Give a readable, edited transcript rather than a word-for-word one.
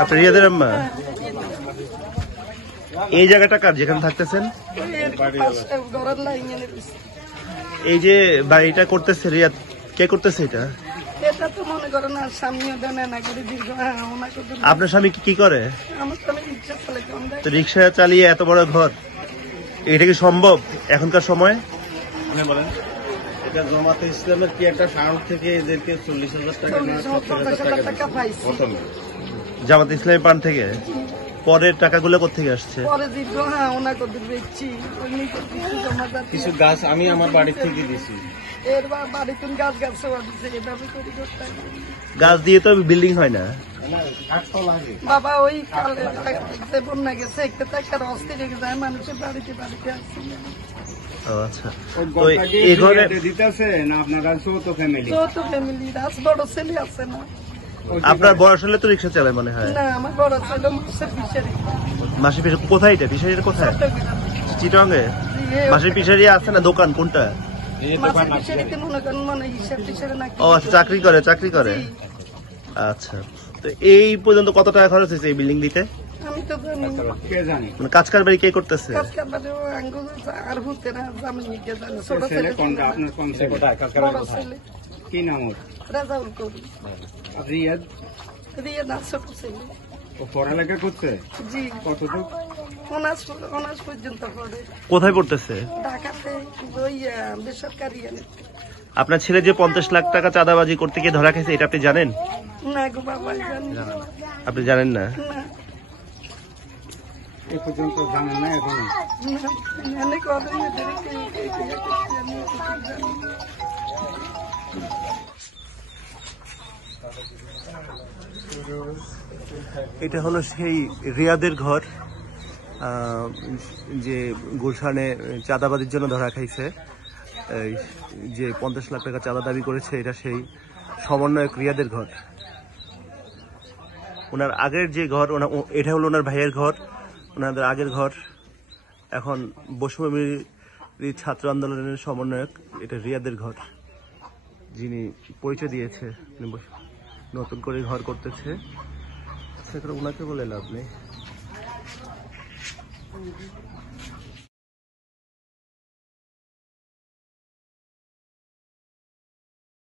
আপনার রিয়াদের আম্মা? এই জায়গাটা কার যেখানে থাকতেছেন? এই যে বাড়িটা করতেছে রিয়াদ, কে করতেছে এটা? এটা তো মনে করেন আর স্বামীও দেন না করে দীর্ঘ। আপনার স্বামী কি করে? আমার স্বামী রিক্সা চালায়। তো রিক্সা চালিয়ে এত বড় ঘর, এটা কি সম্ভব এখনকার সময়? বলেন, এটা জামাতে ইসলামের কি একটা ফান্ড থেকে এদেরকে 40,000 টাকা প্রথমে জামাত ইসলামী পান থেকে? পরের টাকাগুলো কোথেকে আসছে? পরে দীর্ঘ ওনাকে দিচ্ছি, কিছু গাছ আমি আমার বাড়ি থেকে দিছি। এর বাড়িতে গাছ গাছ এভাবে তৈরি করতে। গাছ দিয়ে তো বিল্ডিং হয় না বাবা। ওই কালে বন্যা গেছে একটা অস্থির রেখে যায় মানুষের বাড়িতে বাড়িতে আসছে। আচ্ছা, তো এই ঘরে দিতেছে না আপনারা? যৌথ ফ্যামিলি বড় ছেলে আছে না? আপনার বয়স হলে তো রিক্সা চালায় মনে হয়। না, আমার বড় ছেলে মাসের পিছারি। মাসির পিছারি কোথায়? এটা পিছারিটা কোথায়? চিটাগাঙ্গে? মাসির পিছারি আছে না দোকান কোনটা? ও আচ্ছা, চাকরি করে। আচ্ছা, তো এই পর্যন্ত কত টাকা খরচ হয়েছে এই বিল্ডিং দিতে? আমি তো জানি। মানে কাজ কারবারি কে করতেছে? কি নাম? রাজাউল কবির। রিয়াদ? রিয়াদ ছোট ছেলে। ও পড়ালেখা করছে? জি। কতটুকু? অনার্স পর্যন্ত পড়ে। কোথায় পড়তেছে? ঢাকাতে, ওই বেসরকারি। আপনার ছেলে যে 50 লাখ টাকা চাঁদাবাজি করতে গিয়ে ধরা খেয়েছে, এটা আপনি জানেন? না গো বাবা, জানি না। আপনি জানেন না? না, এ পর্যন্ত জানেন না এখন? এটা হলো সেই রিয়াদের ঘর, যে গুলশানে চাঁদাবাজির জন্য ধরা খাইছে। যে 50 লাখ টাকা চাঁদা দাবি করেছে, এটা সেই সমন্বয়ক রিয়াদের ঘর। ওনার আগের যে ঘর, এটা হলো ওনার ভাইয়ের ঘর, ওনাদের আগের ঘর। এখন বৈষম্য ছাত্র আন্দোলনের সমন্বয়ক, এটা রিয়াদের ঘর, যিনি পরিচয় দিয়েছে নতুন করে ঘর করতেছে। সেখানে ওনাকে বলে লাভ নেই।